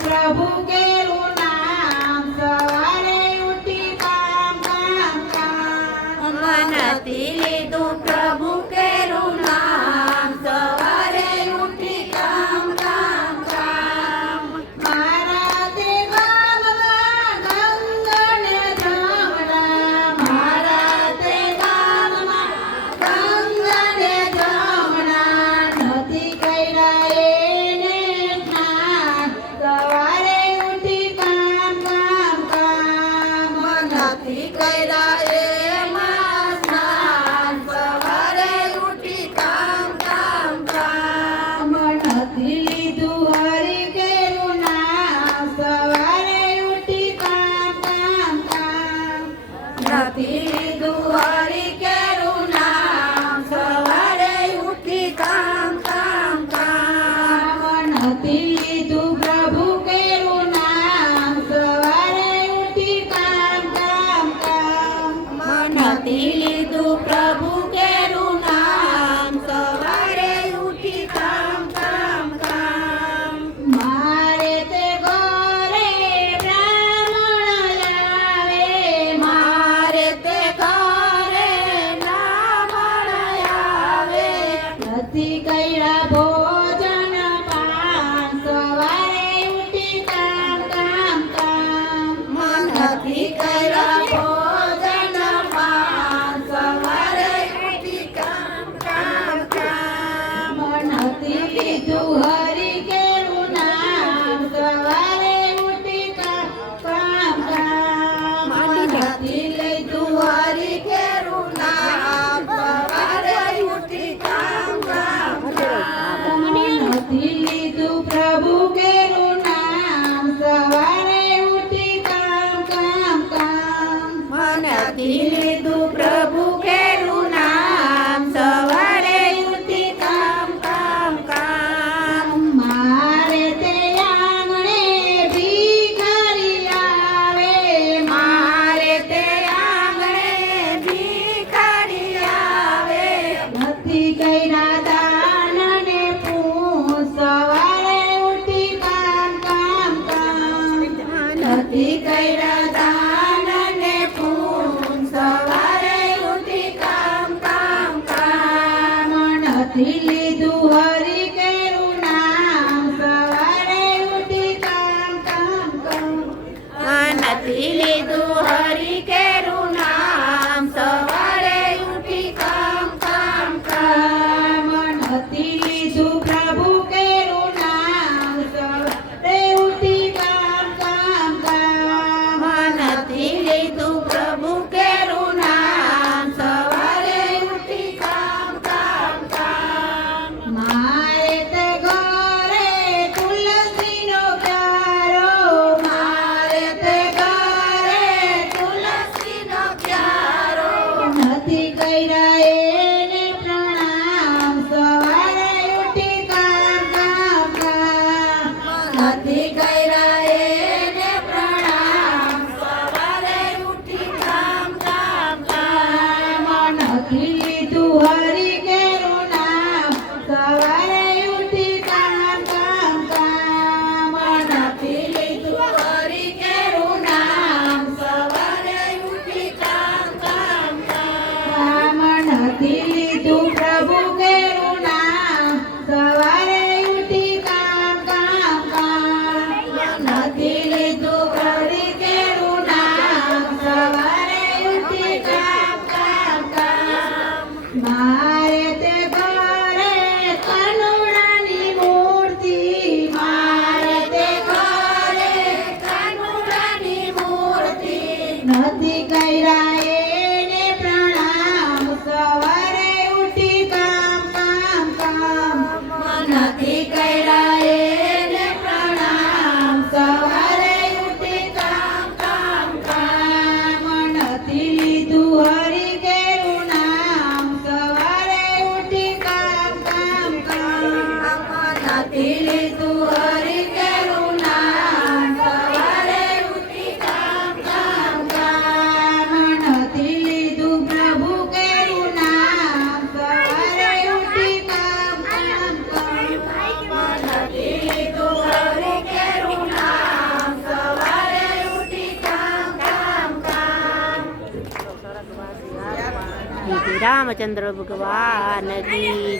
પ્રભુ કેરું નામ સવારે ઉઠી કામ કામ કામ મનથી લીધું પ્રભુ કેરું નામ સવારે ઉઠી કામ કામ કામ મારા તે ગામમાં ગંગને જમણા મારા તે ગામમાં ગંગને જમણા નથી કર્યા એને સ્નાન સવારે ઉઠી કામ કામ કામ નથી કર્યા એમાં સ્નાન સવારે ઉઠી કામ કામ કામ નથી લીધું હરિ કેરું નામ સવારે ઉઠી કામ કામ કામ નથી લીધું હરિ કેરું નામ સવારે ઉઠી કામ કામ કામ નથી લીધું પ્રભુ કેરું નામ સવારે ઉઠી કામ કામ કામ નથી લીધું પ્રભુ કેરું નામ સવારે ઉઠી કામ કામ કામ મારે તે ઘરે બ્રાહ્મણ આવે મારે તે ઘરે બ્રાહ્મણ આવે નથી કર્યા ભોજન પાન સવારે ઉઠી કામ કામ કામ નથી કર્યા ભોજન પાન સવારે ઉઠી કામ કામ કામ નથી લીધું હરિ કેરું નામ સવારે ઉઠી કામ કામ કામ નથી લીધું હરિ કેરું નામ સવારે ઉઠી કામ કામ કામ નથી લીધું પ્રભુ કેરું નામ સવારે ઉઠી કામ કામ કામ નથી લીધું પ્રભુ કેરું નામ સવારે ઉઠી કામ કામ કામ મારે તે આંગણે ભિખારી આવે મારે તે આંગણે ભિખારી આવે નથી કર્યા દાન ને પૂન સવારે ઉઠી કામ કામ કામ નથી કર્યા દાન ને પૂન સવારે ઉઠી કામ કામ કામ નથી લીધું હરિ કેરું નામ સવારે ઉઠી કામ કામ કામ નથી લીધું હરિ કેરું નામ સવારે ઉઠી કામ કામ કામ નથી લીધું પ્રભુ કેરું નામ સવારે ઉઠી કામ કામ કામ નથી લીધું પ્રભુ કેરું નામ સવારે ઉઠી કામ કામ કામ મારે તે ઘરે તુલસીનો પ્યારો મારે તે ઘરે તુલસીનો ક્યારો નથી કર્યા એને પ્રણામ સવારે ઉઠી કામ કામ કામ નથી કર્યા એને પ્રણામ સવારે ઉઠી કામ કામ કામ નથી લીધું હરિ કેરું નામ સવારે ઉઠી કામ કામ કામ નથી લીધું હરિ કેરું નામ સવારે ઉઠી કામ કામ કામ નથી લીધું પ્રભુ કેરું નામ સવારે ઉઠી કામ કામ કામ શ્રી રામચંદ્ર ભગવાન કી